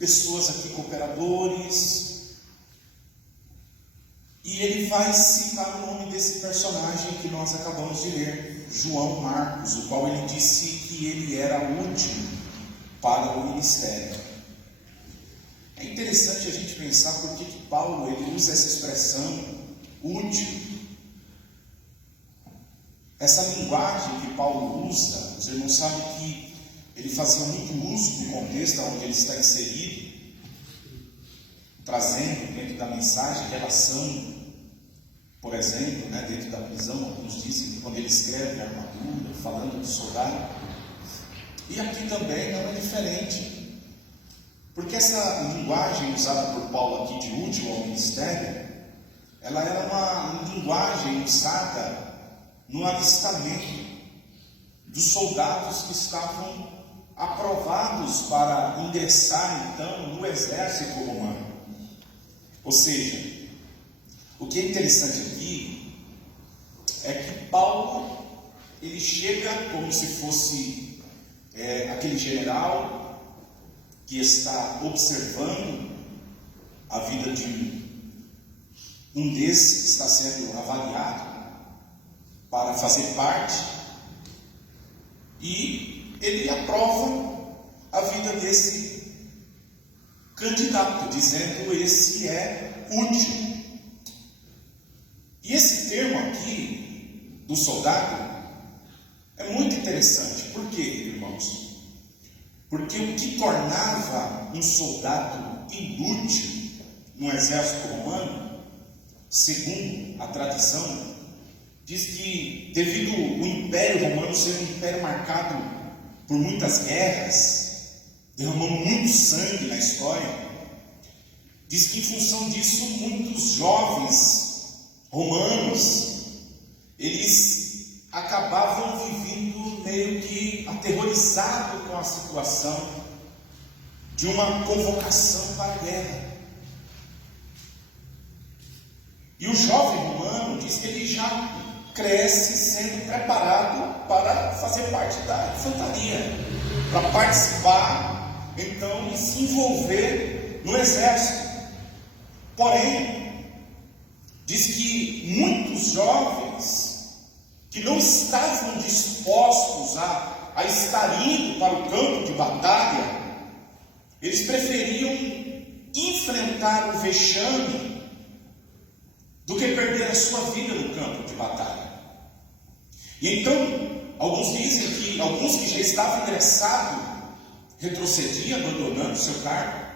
pessoas aqui, cooperadores. E ele vai citar o nome desse personagem que nós acabamos de ler, João Marcos, o qual ele disse que ele era útil para o ministério. É interessante a gente pensar por que Paulo ele usa essa expressão útil. Essa linguagem que Paulo usa, os irmãos sabem que ele fazia muito uso do contexto onde ele está inserido, trazendo dentro da mensagem relação, por exemplo, dentro da prisão, alguns dizem que quando ele escreve a armadura, falando de soldado. E aqui também não é diferente, porque essa linguagem usada por Paulo aqui de útil ao ministério, ela era uma linguagem usada no alistamento dos soldados que estavam aprovados para ingressar então no exército romano. Ou seja, o que é interessante aqui é que Paulo ele chega como se fosse aquele general que está observando a vida de um desses que está sendo avaliado para fazer parte, e ele aprova a vida desse candidato, dizendo esse é útil. E esse termo aqui do soldado é muito interessante. Por quê, irmãos? Porque o que tornava um soldado inútil no exército romano, segundo a tradição, diz que devido ao Império Romano ser um império marcado por muitas guerras, derramando muito sangue na história, diz que em função disso muitos jovens romanos, eles acabavam vivendo meio que aterrorizados com a situação de uma convocação para a guerra. E o jovem romano diz que ele já cresce sendo preparado para fazer parte da infantaria, para participar então e se envolver no exército. Porém, diz que muitos jovens que não estavam dispostos a estar indo para o campo de batalha, eles preferiam enfrentar o vexame do que perder a sua vida no campo de batalha. E então, alguns dizem que alguns que já estavam ingressados retrocediam, abandonando seu cargo,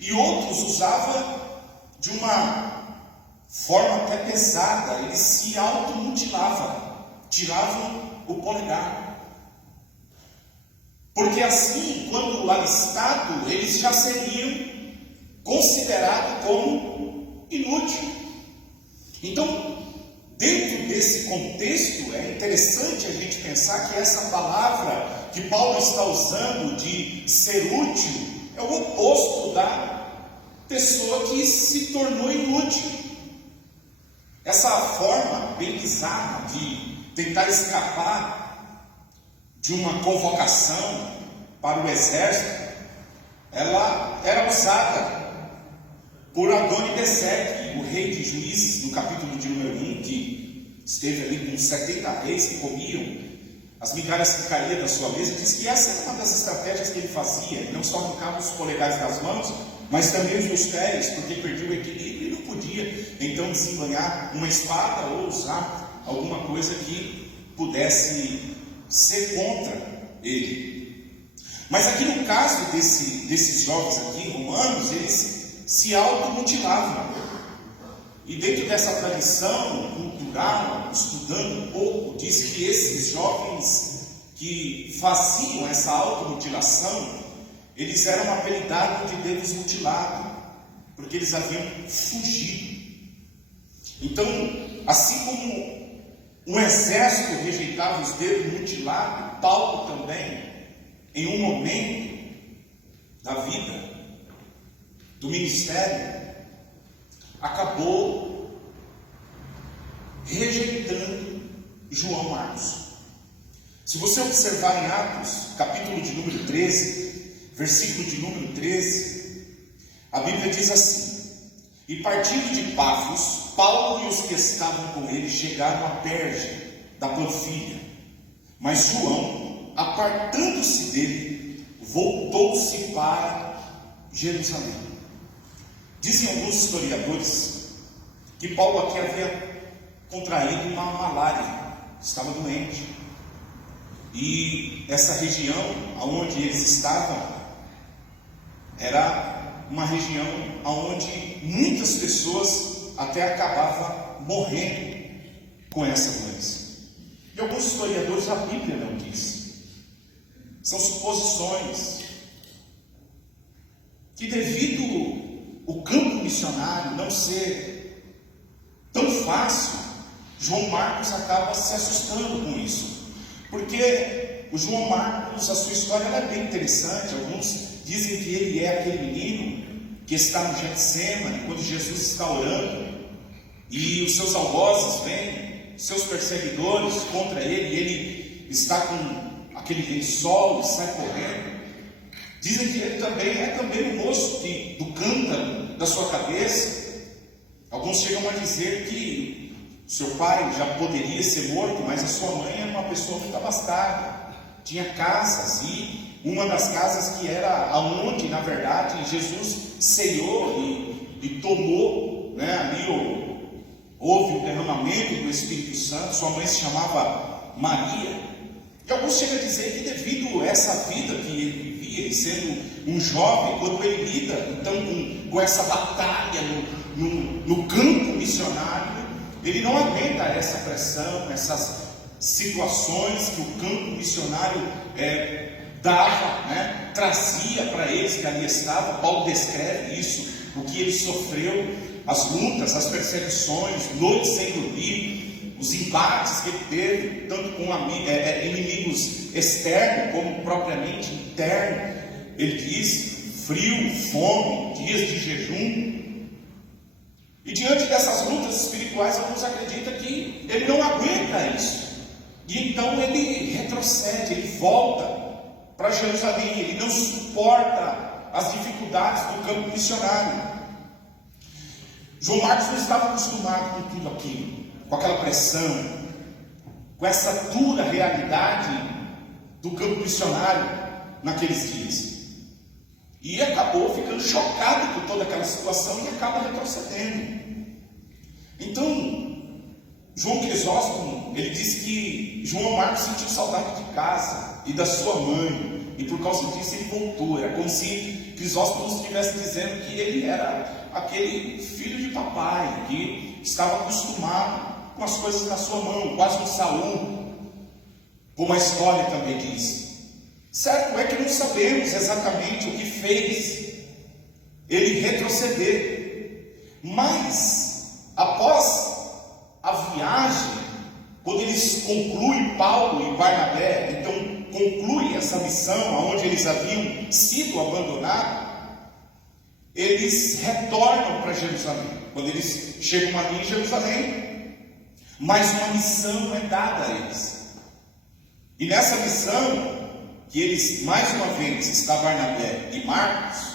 e outros usavam de uma forma até pesada, eles se automutilavam, tiravam o polegar. Porque assim, quando alistado, eles já seriam considerados como inútil. Então, dentro desse contexto, é interessante a gente pensar que essa palavra que Paulo está usando de ser útil é o oposto da pessoa que se tornou inútil. Essa forma bem bizarra de tentar escapar de uma convocação para o exército, ela era usada por Adoni-Bezeque, o rei de Juízes, no capítulo de número 1, que esteve ali com 70 reis que comiam as migalhas que caíam da sua mesa. Diz que essa era uma das estratégias que ele fazia. Ele não só arrancava os polegares das mãos, mas também os dos pés, porque perdia o equilíbrio e não podia então desembanhar uma espada ou usar alguma coisa que pudesse ser contra ele. Mas aqui no caso desses jovens aqui romanos, eles se automutilavam. E dentro dessa tradição cultural, estudando um pouco, diz que esses jovens que faziam essa automutilação, eles eram apelidados de dedos mutilados, porque eles haviam fugido. Então, assim como um exército rejeitava os dedos mutilados, Paulo também, em um momento da vida, do ministério, acabou rejeitando João Marcos. Se você observar em Atos, capítulo de número 13, versículo de número 13, a Bíblia diz assim: e partindo de Pafos, Paulo e os que estavam com ele chegaram a Perge da Panfilha. Mas João, apartando-se dele, voltou-se para Jerusalém. Dizem alguns historiadores que Paulo aqui havia contraído uma malária, estava doente. E essa região onde eles estavam era uma região onde muitas pessoas até acabavam morrendo com essa doença. E alguns historiadores, a Bíblia não diz. São suposições que, devido o campo missionário não ser tão fácil, João Marcos acaba se assustando com isso. Porque o João Marcos, a sua história é bem interessante. Alguns dizem que ele é aquele menino que está no Getsemane, quando Jesus está orando, e os seus algozes vêm, seus perseguidores contra ele, e ele está com aquele lençol e sai correndo. Dizem que ele também o moço do cântaro da sua cabeça. Alguns chegam a dizer que seu pai já poderia ser morto, mas a sua mãe era uma pessoa muito abastada, tinha casas, e uma das casas que era aonde, na verdade, Jesus ceiou e tomou, ali houve um derramamento do Espírito Santo. Sua mãe se chamava Maria. E alguns chegam a dizer que, devido a essa vida que ele vivia, sendo um jovem, quando ele lida então com essa batalha no campo missionário, ele não aguenta essa pressão, essas situações que o campo missionário dava, trazia para eles que ali estavam. Paulo descreve isso, o que ele sofreu, as lutas, as perseguições, noites sem dormir, os embates que ele teve, tanto com inimigos externos como propriamente internos. Ele diz: frio, fome, dias de jejum. E diante dessas lutas espirituais, alguns acreditam que ele não aguenta isso. E então ele retrocede, ele volta para Jerusalém. Ele não suporta as dificuldades do campo missionário. João Marcos não estava acostumado com tudo aquilo, com aquela pressão, com essa dura realidade do campo missionário naqueles dias. E acabou ficando chocado com toda aquela situação e acaba retrocedendo. Então, João Crisóstomo, ele disse que João Marcos sentiu saudade de casa e da sua mãe, e por causa disso ele voltou. Era como se Crisóstomo estivesse dizendo que ele era aquele filho de papai, que estava acostumado com as coisas na sua mão, quase um Saul, como a história também diz. Certo é que não sabemos exatamente o que fez ele retroceder, mas após a viagem, quando eles concluem, Paulo e Barnabé, então concluem essa missão onde eles haviam sido abandonados, eles retornam para Jerusalém. Quando eles chegam ali em Jerusalém, mais uma missão é dada a eles. E nessa missão, que eles, mais uma vez, está Barnabé e Marcos,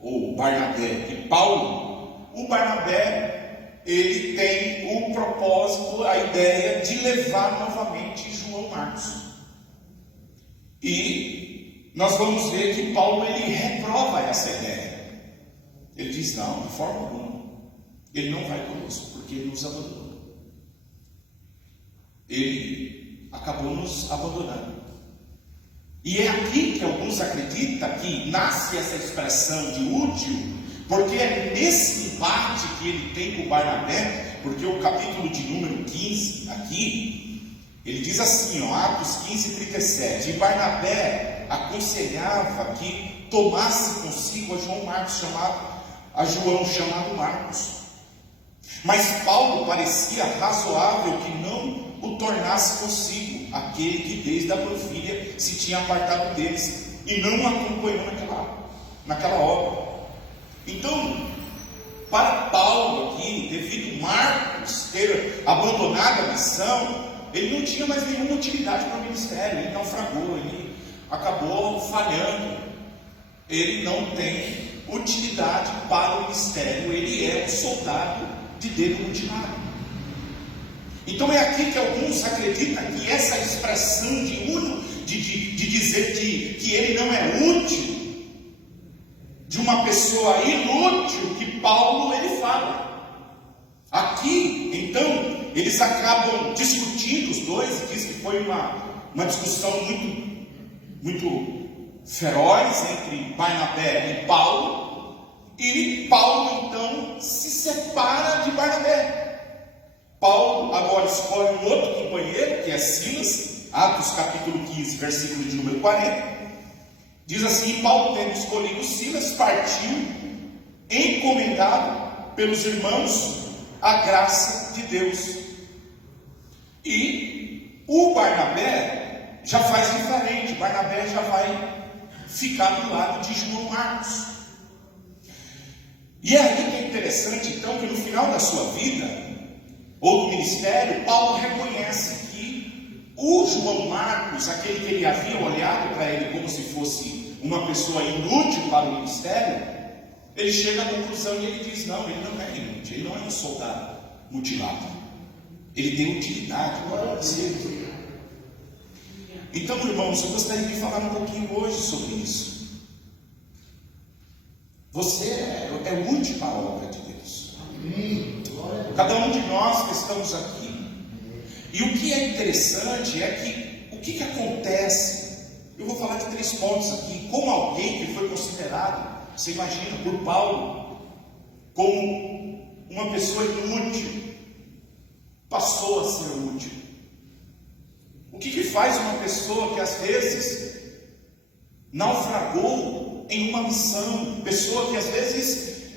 ou Barnabé e Paulo, o Barnabé, ele tem o propósito, a ideia de levar novamente João Marcos. E nós vamos ver que Paulo, ele reprova essa ideia. Ele diz: não, de forma alguma, ele não vai conosco, porque ele nos abandonou. Ele acabou nos abandonando. E é aqui que alguns acreditam que nasce essa expressão de útil, porque é nesse embate que ele tem com Barnabé, porque o capítulo de número 15, aqui, ele diz assim, Atos 15:37, e Barnabé aconselhava que tomasse consigo a João chamado Marcos. Mas Paulo parecia razoável que não o tornasse consigo, aquele que desde a Panfilha se tinha apartado deles e não o acompanhou naquela obra. Então, para Paulo aqui, devido Marcos ter abandonado a missão, ele não tinha mais nenhuma utilidade para o ministério. Ele naufragou, ele acabou falhando. Ele não tem utilidade para o ministério. Ele é um soldado de dedo mutilado. Então é aqui que alguns acreditam que essa expressão de dizer que ele não é útil, de uma pessoa inútil, que Paulo ele fala. Aqui, então, eles acabam discutindo, os dois, e diz que foi uma discussão muito feroz entre Barnabé e Paulo, e Paulo então se separa de Barnabé. Paulo agora escolhe um outro companheiro, que é Silas, Atos capítulo 15, versículo de número 40, diz assim: Paulo, tendo escolhido Silas, partiu, encomendado pelos irmãos a graça de Deus. E o Barnabé já faz diferente. Barnabé já vai ficar do lado de João Marcos. E é aí que é interessante, então, que no final da sua vida, ou do ministério, Paulo reconhece que o João Marcos, aquele que ele havia olhado para ele como se fosse uma pessoa inútil para o ministério, ele chega à conclusão e ele diz: não, ele não é inútil, ele não é um soldado mutilado, ele tem utilidade para o ministério. Então, irmãos, eu gostaria de falar um pouquinho hoje sobre isso. Você é útil para a obra de Deus. Cada um de nós que estamos aqui. E o que é interessante é que o que acontece? Eu vou falar de 3 pontos aqui. Como alguém que foi considerado, você imagina, por Paulo, como uma pessoa inútil, passou a ser útil. O que faz uma pessoa que às vezes naufragou em uma missão, pessoa que às vezes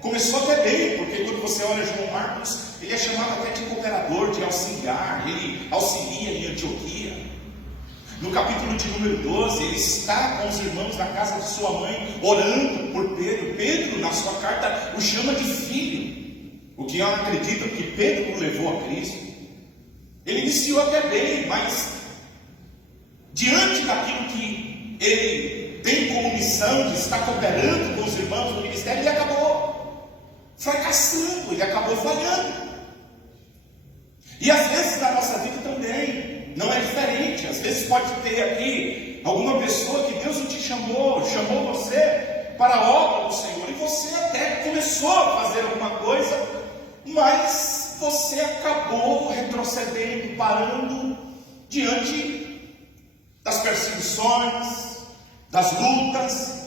começou até bem, porque quando você olha João Marcos, ele é chamado até de cooperador, de auxiliar, ele auxilia em Antioquia. No capítulo de número 12, ele está com os irmãos na casa de sua mãe, orando por Pedro. Pedro, na sua carta, o chama de filho, o que eu acredito que Pedro o levou a Cristo. Ele iniciou até bem, mas diante daquilo que ele tem como missão de estar cooperando com os irmãos no ministério, ele acabou fracassando, ele acabou falhando. E às vezes na nossa vida também não é diferente. Às vezes pode ter aqui alguma pessoa que Deus não te chamou você para a obra do Senhor, e você até começou a fazer alguma coisa, mas você acabou retrocedendo, parando diante das perseguições, das lutas,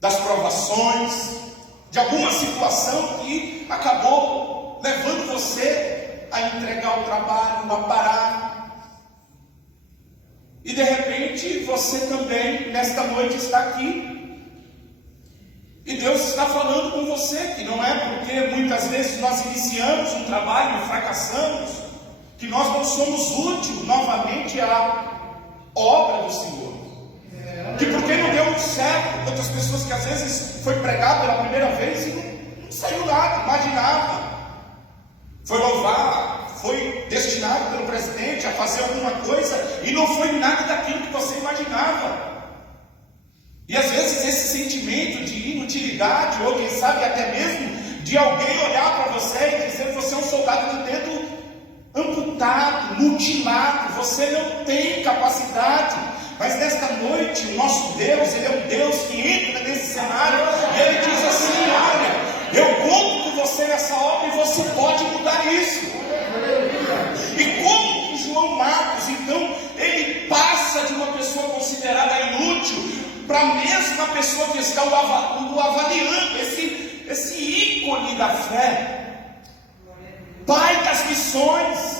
das provações, de alguma situação que acabou levando você a entregar o trabalho, a parar. E de repente você também nesta noite está aqui, e Deus está falando com você, que não é porque muitas vezes nós iniciamos um trabalho e fracassamos, que nós não somos úteis novamente à obra do Senhor. Que porque não deu certo, quantas pessoas que às vezes foi pregar pela primeira vez e não saiu nada, imaginava. Foi louvar, foi destinado pelo presidente a fazer alguma coisa e não foi nada daquilo que você imaginava. E às vezes esse sentimento de inutilidade, ou quem sabe até mesmo de alguém olhar para você e dizer que você é um soldado de dedo amputado, mutilado, você não tem capacidade. Mas nesta noite, o nosso Deus, Ele é um Deus que entra nesse cenário e Ele diz assim: olha, eu conto com você nessa obra e você pode mudar isso. E como que João Marcos, então, ele passa de uma pessoa considerada inútil para a mesma pessoa que está o avaliando, esse ícone da fé, pai das missões,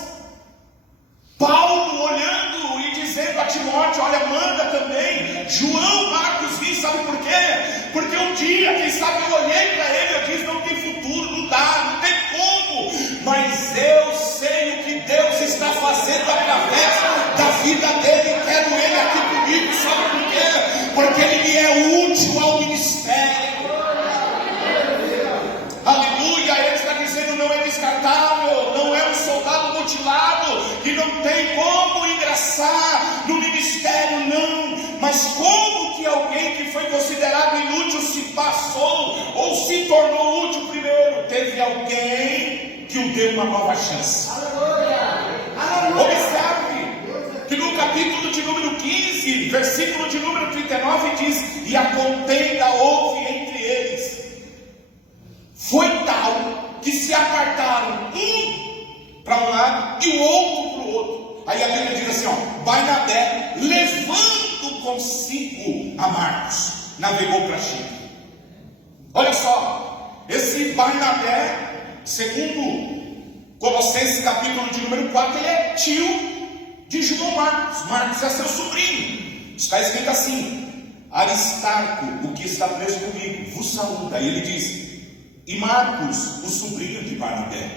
Paulo olhando e dizendo a Timóteo: olha, manda também João Marcos vir. Sabe por quê? Porque um dia, quem sabe, eu olhei para ele e eu disse: não tem futuro, não dá, não tem como, mas eu sei o que Deus está fazendo através da vida dele, quero ele aqui comigo. Sabe por quê? Porque ele me é útil ao ministério. Aleluia. Ele está dizendo: não é descartável, não é um soldado mutilado que não tem como ingressar no ministério, não. Mas como que alguém que foi considerado inútil teve alguém que o deu uma nova chance. Observe que no capítulo de número 15, versículo de número 39 diz: e a contenda houve entre eles, foi tal que se apartaram um para um lado e o outro para o outro. Aí a Bíblia diz assim, Barnabé, levando consigo a Marcos, navegou para Chipre. Olha só, esse Barnabé, segundo Colossenses capítulo de número 4, ele é tio de João Marcos. Marcos é seu sobrinho. Está escrito assim: Aristarco, o que está preso comigo, vos saúda. E ele diz: e Marcos, o sobrinho de Barnabé.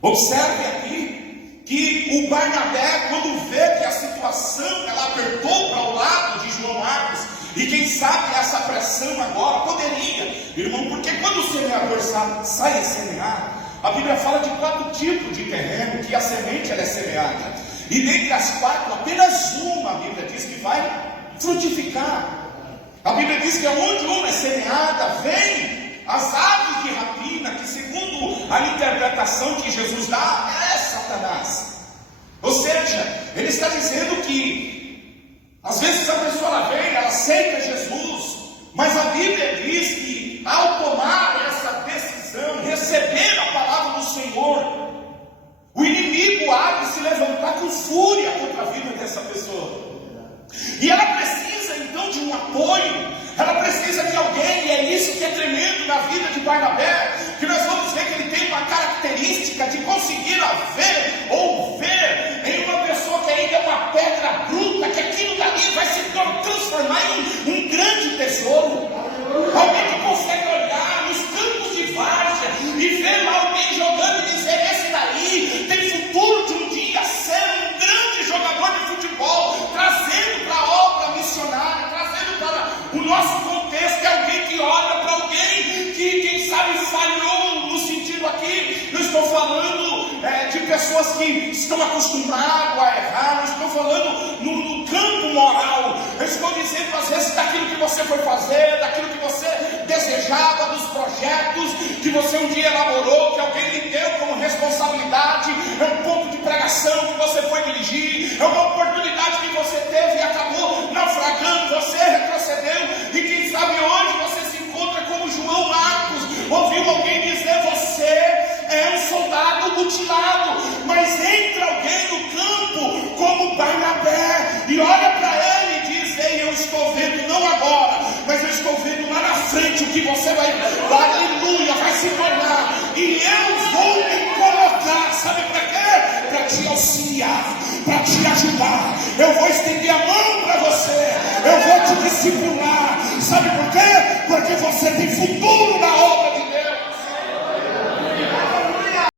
Observe aqui que o Barnabé, quando vê que a situação ela apertou para o lado de João Marcos, e quem sabe essa pressão agora poderia, irmão, porque quando o semeador sai a semear, a Bíblia fala de 4 tipos de terreno que a semente ela é semeada, e dentre as 4, apenas uma, a Bíblia diz que vai frutificar. A Bíblia diz que onde uma é semeada, vem as aves de rapina, que segundo a interpretação que Jesus dá, é Satanás. Ou seja, ele está dizendo que às vezes a pessoa ela vem, ela aceita Jesus, mas a Bíblia diz que ao tomar essa decisão, receber a palavra do Senhor, o inimigo há de se levantar com fúria contra a vida dessa pessoa. E ela precisa então de um apoio, ela precisa de alguém, e é isso que é tremendo na vida de Barnabé, que nós vamos ver que ele tem uma característica de conseguir ver ou ver em uma pessoa que ainda é uma pedra bruta, que aquilo dali vai se transformar em um grande tesouro. Alguém que consegue olhar nos campos de várzea e ver lá alguém jogando e dizer: esse daí tem futuro de um dia ser um grande jogador de futebol, trazendo para a obra missionária, trazendo para o nosso contexto, é alguém que olha para alguém que, quem sabe, falhou no sentido aqui. Eu estou falando de pessoas que estão acostumadas a errar, eu estou falando no campo moral, eu estou dizendo às vezes daquilo que você foi fazer, daquilo que você desejava, dos projetos que você um dia elaborou, que alguém lhe deu como responsabilidade, é um ponto de pregação que você foi dirigir, é uma oportunidade que você teve e acabou naufragando, você retrocedeu, e quem sabe hoje você se encontra como João Marcos, ouviu alguém dizer: você é um soldado mutilado, mas entra alguém no campo como Barnabé e olha para ele e diz: ei, eu estou vendo não agora, mas eu estou vendo lá na frente o que você vai, aleluia, vai se tornar, e eu vou me colocar, sabe para quê? Para te auxiliar, para te ajudar, eu vou estender a mão para você, eu vou te discipular, sabe por quê? Porque você tem futuro na obra